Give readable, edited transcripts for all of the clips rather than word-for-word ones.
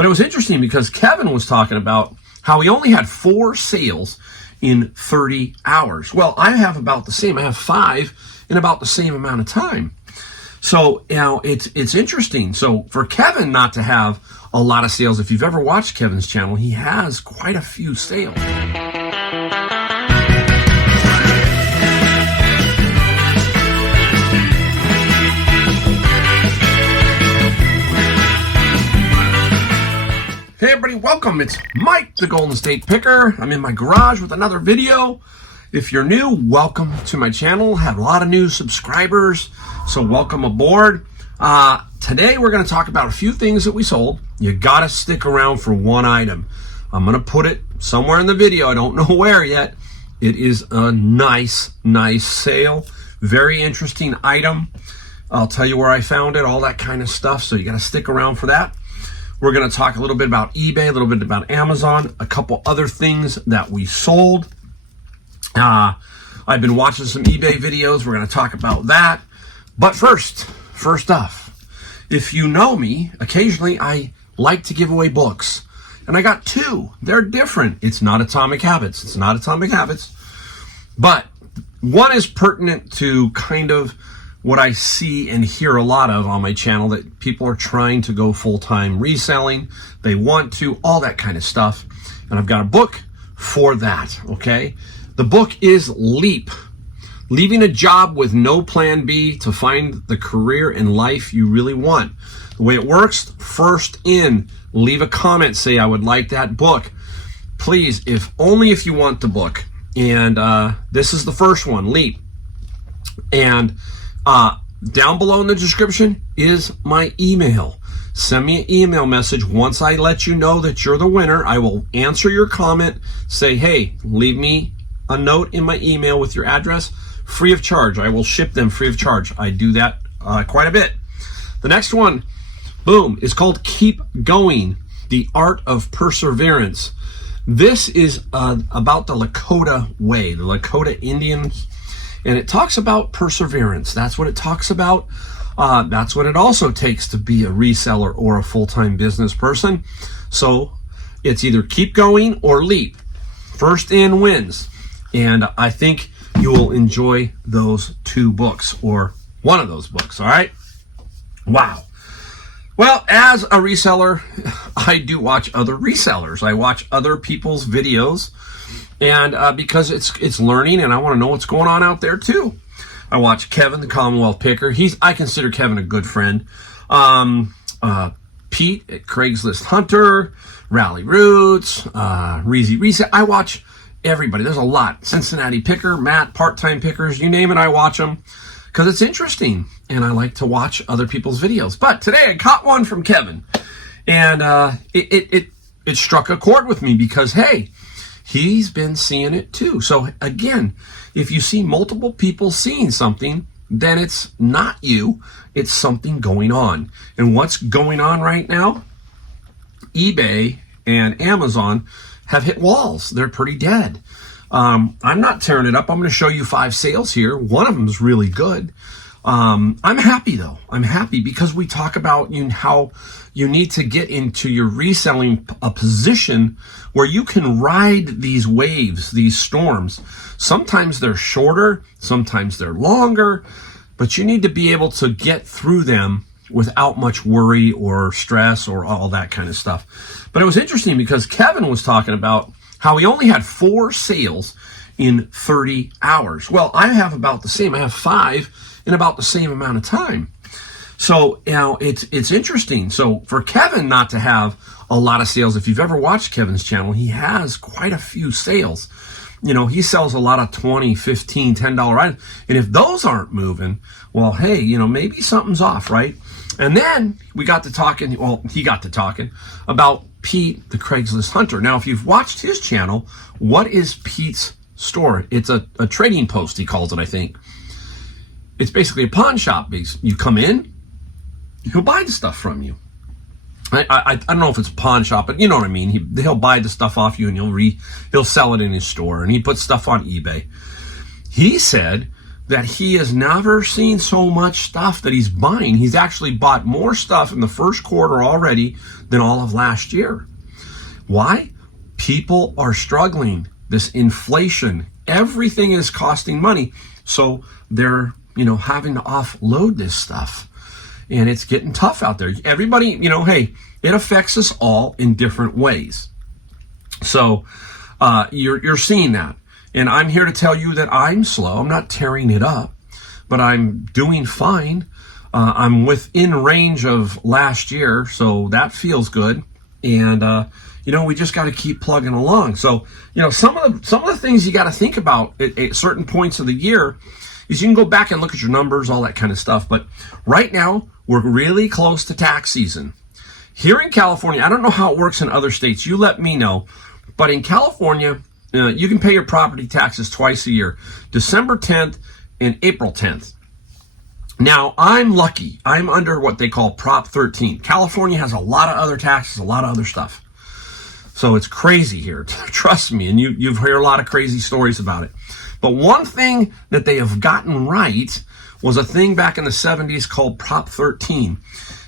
But it was interesting because Kevin was talking about how he only had 4 sales in 30 hours. Well, I have about the same. I have 5 in about the same amount of time. So, it's interesting. So for Kevin not to have a lot of sales, if you've ever watched Kevin's channel, he has quite a few sales. Hey everybody, welcome. It's Mike, the Golden State Picker. I'm in my garage with another video. If you're new, welcome to my channel. Have a lot of new subscribers, so welcome aboard. Today we're going to talk about a few things that we sold. You got to stick around for one item. I'm going to put it somewhere in the video. I don't know where yet. It is a nice sale. Very interesting item. I'll tell you where I found it, all that kind of stuff. So you got to stick around for that. We're going to talk a little bit about eBay, a little bit about Amazon, a couple other things that we sold. I've been watching some eBay videos. We're going to talk about that. But first off, if you know me, occasionally I like to give away books. And I got 2. They're different. It's not Atomic Habits. It's not Atomic Habits. But one is pertinent to kind of what I see and hear a lot of on my channel, that people are trying to go full-time reselling. They want to, all that kind of stuff. And I've got a book for that, okay? The book is Leap. Leaving a job with no plan B to find the career and life you really want. The way it works, first in, leave a comment, say I would like that book. Please, only if you want the book. And this is the first one, Leap. And down below in the description is my email. Send me an email message. Once I let you know that you're the winner, I will answer your comment. Say, hey, leave me a note in my email with your address, free of charge. I will ship them free of charge. I do that quite a bit. The next one, boom, is called Keep Going, The Art of Perseverance. This is about the Lakota way, the Lakota Indians. And it talks about perseverance. That's what it talks about. That's what it also takes to be a reseller or a full-time business person. So it's either keep going or leap. First in wins. And I think you will enjoy those 2 books, or one of those books, all right? Wow. Well, as a reseller, I do watch other resellers. I watch other people's videos. And because it's learning, and I want to know what's going on out there too. I watch Kevin, the Commonwealth Picker. I consider Kevin a good friend. Pete at Craigslist Hunter, Rally Roots, Reezy Reset. I watch everybody. There's a lot. Cincinnati Picker, Matt, part-time pickers, you name it, I watch them because it's interesting, and I like to watch other people's videos. But today I caught one from Kevin, and it struck a chord with me because, hey, he's been seeing it too. So again, if you see multiple people seeing something, then it's not you, it's something going on. And what's going on right now? eBay and Amazon have hit walls. They're pretty dead. I'm not tearing it up. I'm going to show you 5 sales here. One of them is really good. I'm happy though. I'm happy because we talk about how you need to get into your reselling a position where you can ride these waves, these storms. Sometimes they're shorter, sometimes they're longer, but you need to be able to get through them without much worry or stress or all that kind of stuff. But it was interesting because Kevin was talking about how he only had 4 sales in 30 hours. Well, I have about the same. I have 5 in about the same amount of time. So, it's interesting. So for Kevin not to have a lot of sales, if you've ever watched Kevin's channel, he has quite a few sales. He sells a lot of $20, $15, $10 items. And if those aren't moving, well, hey, maybe something's off, right? And then we got to talking, he got to talking about Pete, the Craigslist Hunter. Now, if you've watched his channel, what is Pete's store? It's a trading post, he calls it, I think. It's basically a pawn shop. You come in, he'll buy the stuff from you. I don't know if it's a pawn shop, but you know what I mean. He'll buy the stuff off you and he'll sell it in his store, and he puts stuff on eBay. He said that he has never seen so much stuff that he's buying. He's actually bought more stuff in the first quarter already than all of last year. Why? People are struggling. This inflation, everything is costing money. So they're, having to offload this stuff. And it's getting tough out there. Everybody, hey, it affects us all in different ways. So you're seeing that. And I'm here to tell you that I'm slow. I'm not tearing it up, but I'm doing fine. I'm within range of last year, so that feels good. And we just got to keep plugging along. So some of the things you got to think about at certain points of the year is you can go back and look at your numbers, all that kind of stuff. But right now, we're really close to tax season. Here in California, I don't know how it works in other states. You let me know. But in California, you can pay your property taxes twice a year, December 10th and April 10th. Now, I'm lucky. I'm under what they call Prop 13. California has a lot of other taxes, a lot of other stuff. So it's crazy here. Trust me. And you've heard a lot of crazy stories about it. But one thing that they have gotten right was a thing back in the 70s called Prop 13.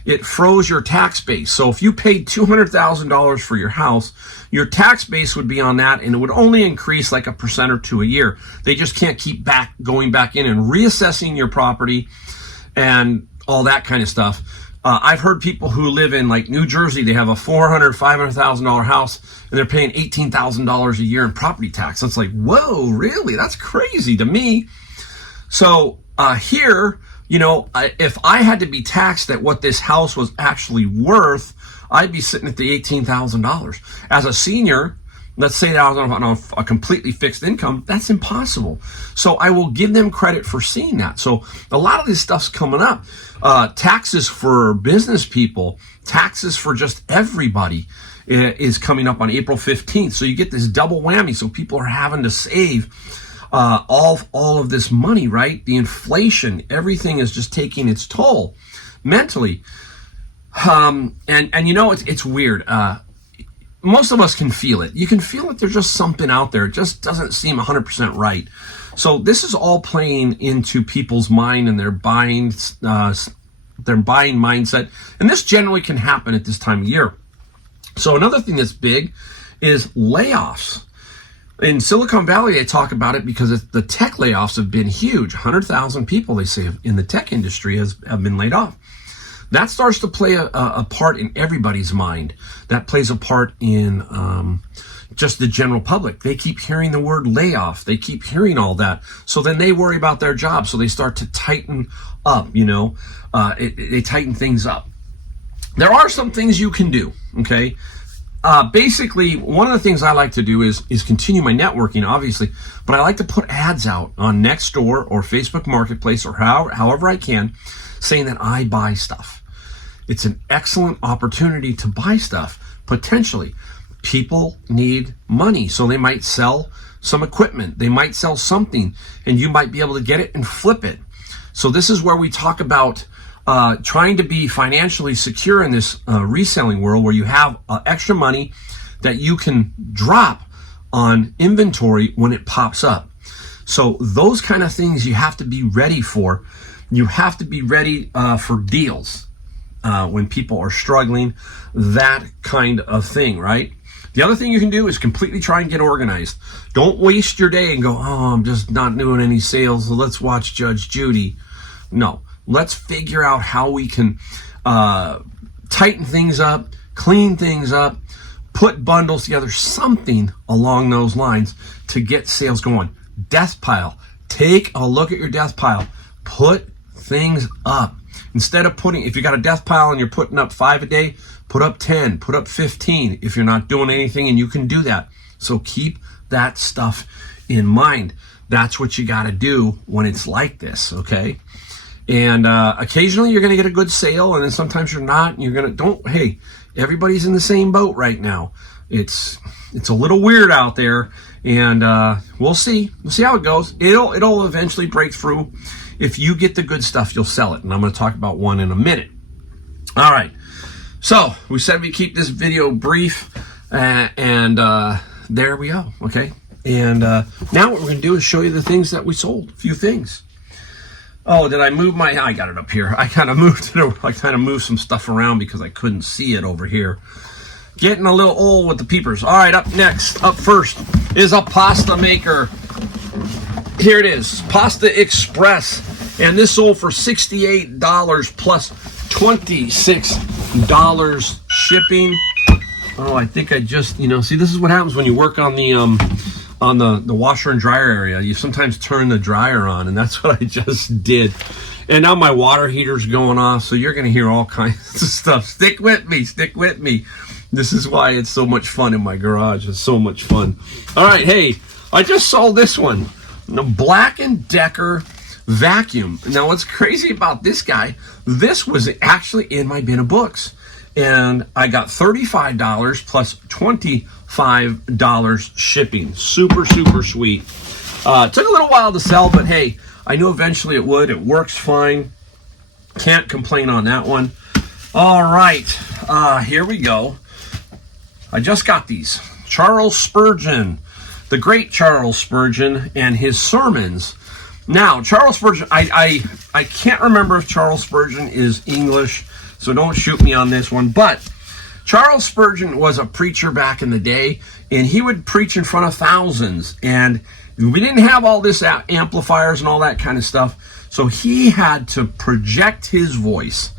It froze your tax base. So if you paid $200,000 for your house, your tax base would be on that, and it would only increase like 1% or 2% a year. They just can't keep going back in and reassessing your property and all that kind of stuff. I've heard people who live in like New Jersey, they have a $400,000, $500,000 house, and they're paying $18,000 a year in property tax. It's like, whoa, really? That's crazy to me. So here, if I had to be taxed at what this house was actually worth, I'd be sitting at the $18,000. As a senior, let's say that I was on a completely fixed income, that's impossible. So I will give them credit for seeing that. So a lot of this stuff's coming up. Taxes for business people, taxes for just everybody is coming up on April 15th. So you get this double whammy. So people are having to save all of this money, right? The inflation, everything is just taking its toll mentally. It's weird. Most of us can feel it. You can feel that there's just something out there. It just doesn't seem 100% right. So this is all playing into people's mind and their buying mindset. And this generally can happen at this time of year. So another thing that's big is layoffs. In Silicon Valley, they talk about it because the tech layoffs have been huge. 100,000 people, they say, in the tech industry have been laid off. That starts to play a part in everybody's mind. That plays a part in just the general public. They keep hearing the word layoff. They keep hearing all that. So then they worry about their job. So they start to tighten up, they tighten things up. There are some things you can do, okay? Basically, one of the things I like to do is continue my networking, obviously, but I like to put ads out on Nextdoor or Facebook Marketplace or however I can, saying that I buy stuff. It's an excellent opportunity to buy stuff, potentially. People need money, so they might sell some equipment. They might sell something, and you might be able to get it and flip it. So this is where we talk about trying to be financially secure in this reselling world where you have extra money that you can drop on inventory when it pops up. So those kind of things you have to be ready for. You have to be ready for deals when people are struggling, that kind of thing, right? The other thing you can do is completely try and get organized. Don't waste your day and go, oh, I'm just not doing any sales, so let's watch Judge Judy. No, let's figure out how we can tighten things up, clean things up, put bundles together, something along those lines to get sales going. Death pile. Take a look at your death pile. Put things up. Instead of if you got a death pile and you're putting up 5 a day, put up 10, put up 15 if you're not doing anything, and you can do that. So keep that stuff in mind. That's what you got to do when it's like this, okay? And occasionally you're going to get a good sale, and then sometimes you're not. And hey, everybody's in the same boat right now. It's a little weird out there, and we'll see. We'll see how it goes. It'll eventually break through. If you get the good stuff, you'll sell it. And I'm going to talk about one in a minute. All right. So we said we keep this video brief, and there we go. Okay. And now what we're going to do is show you the things that we sold. A few things. Oh, did I move my... I got it up here. I kind of moved some stuff around because I couldn't see it over here. Getting a little old with the peepers. All right, up first is a pasta maker. Here it is, Pasta Express. And this sold for $68 plus $26 shipping. Oh, I think I just, see, this is what happens when you work on the washer and dryer area. You sometimes turn the dryer on, and that's what I just did. And now my water heater's going off, so you're going to hear all kinds of stuff. Stick with me. This is why it's so much fun in my garage. It's so much fun. All right, hey, I just sold this one. The Black & Decker vacuum. Now, what's crazy about this guy, this was actually in my bin of books. And I got $35 plus $25 shipping. Super, super sweet. Took a little while to sell, but hey, I knew eventually it would. It works fine. Can't complain on that one. All right, here we go. I just got these. Charles Spurgeon, the great Charles Spurgeon, and his sermons. Now, Charles Spurgeon, I can't remember if Charles Spurgeon is English, so don't shoot me on this one. But Charles Spurgeon was a preacher back in the day, and he would preach in front of thousands. And we didn't have all this amplifiers and all that kind of stuff, so he had to project his voice.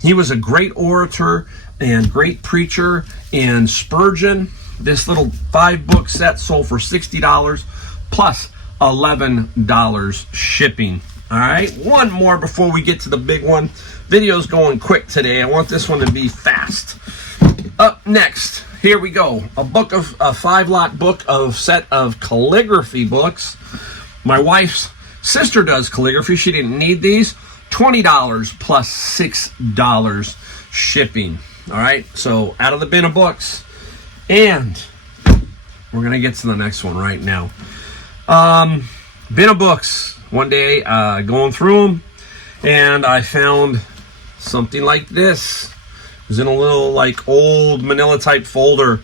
He was a great orator and great preacher. And Spurgeon, this little 5-book set sold for $60 plus $11 shipping. All right, one more before we get to the big one. Video's going quick today. I want this one to be fast. Up next, here we go. A 5-lot book of set of calligraphy books. My wife's sister does calligraphy. She didn't need these. $20 plus $6 shipping. All right, so out of the bin of books. And we're going to get to the next one right now. Bin of books. One day, going through them, and I found something like this. It was in a little, old manila type folder.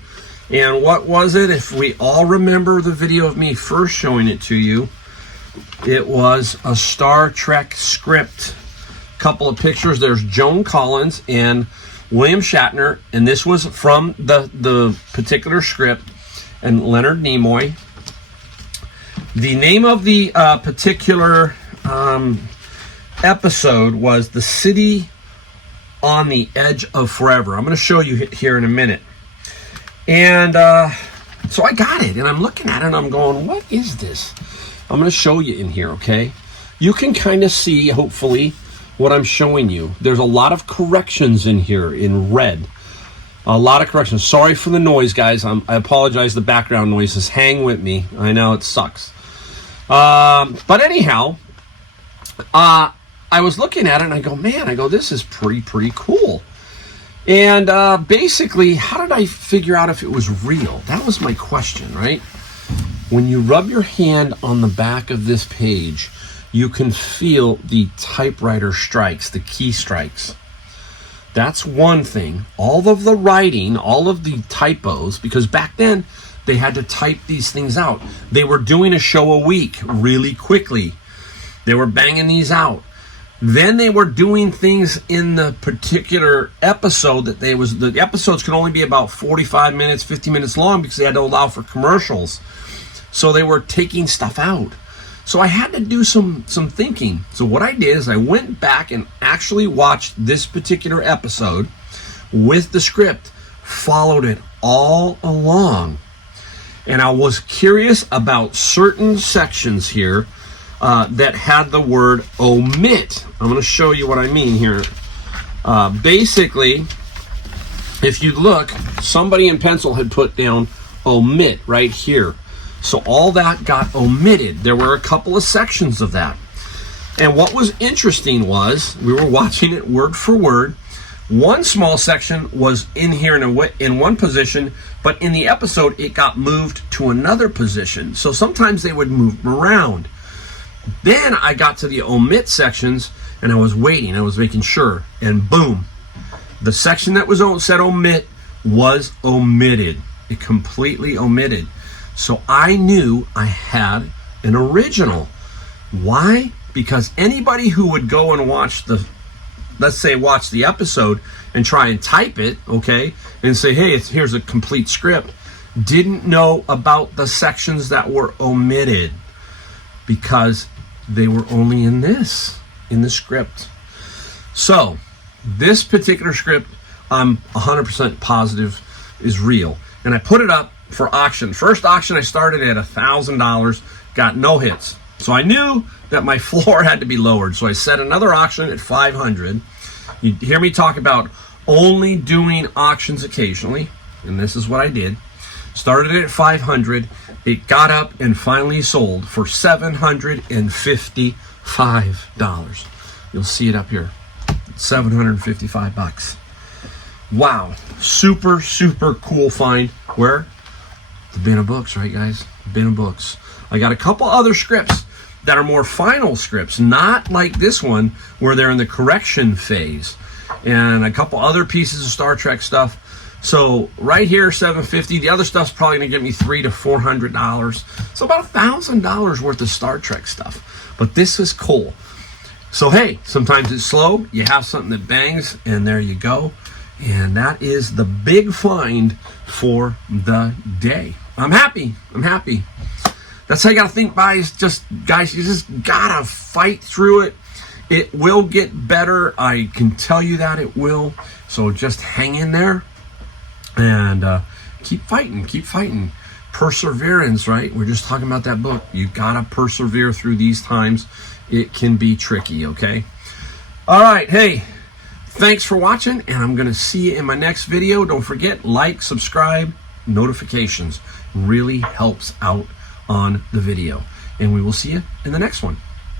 And what was it? If we all remember the video of me first showing it to you, it was a Star Trek script. Couple of pictures. There's Joan Collins and William Shatner, and this was from the particular script, and Leonard Nimoy. The name of the particular episode was The City on the Edge of Forever. I'm going to show you here in a minute. And so I got it, and I'm looking at it, and I'm going, what is this? I'm going to show you in here, okay? You can kind of see, hopefully, what I'm showing you. There's a lot of corrections in here in red. A lot of corrections. Sorry for the noise, guys. I apologize, the background noises. Hang with me. I know it sucks. But anyhow, I was looking at it, and I go, man, this is pretty cool. And basically, how did I figure out if it was real? That was my question, right? When you rub your hand on the back of this page, you can feel the typewriter strikes, the key strikes. That's one thing. All of the writing, all of the typos, because back then they had to type these things out. They were doing a show a week really quickly. They were banging these out. Then they were doing things in the particular episode the episodes could only be about 45 minutes, 50 minutes long because they had to allow for commercials. So they were taking stuff out. So I had to do some thinking. So what I did is I went back and actually watched this particular episode with the script, followed it all along. And I was curious about certain sections here that had the word omit. I'm going to show you what I mean here. Basically, if you look, somebody in pencil had put down omit right here. So all that got omitted. There were a couple of sections of that. And what was interesting was, we were watching it word for word. One small section was in here in one position, but in the episode, it got moved to another position. So sometimes they would move them around. Then I got to the omit sections, and I was waiting. I was making sure. And boom, the section that was said omit was omitted. It completely omitted. So I knew I had an original. Why? because anybody who would go and watch the, let's say, watch the episode and try and type it, okay, and say, hey, here's a complete script, didn't know about the sections that were omitted because they were only in the script. So this particular script, I'm 100% positive is real. And I put it up for auction. First auction, I started at $1,000, got no hits. So I knew that my floor had to be lowered. So I set another auction at $500. You hear me talk about only doing auctions occasionally, and this is what I did. Started at $500. It got up and finally sold for $755. You'll see it up here. $755. Wow. Super, super cool find. Where? The bin of books, right, guys? Bin of books. I got a couple other scripts that are more final scripts, not like this one where they're in the correction phase, and a couple other pieces of Star Trek stuff. So right here, $750. The other stuff's probably gonna get me $300 to $400. So about $1,000 worth of Star Trek stuff. But this is cool. So hey, sometimes it's slow. You have something that bangs, and there you go. And that is the big find for the day. I'm happy. That's how you gotta think, guys. Guys, you just gotta fight through it. It will get better. I can tell you that it will. So just hang in there and keep fighting. Perseverance, right? We're just talking about that book. You gotta persevere through these times. It can be tricky, okay? All right, hey, thanks for watching, and I'm gonna see you in my next video. Don't forget, like, subscribe, notifications really helps out on the video, and we will see you in the next one.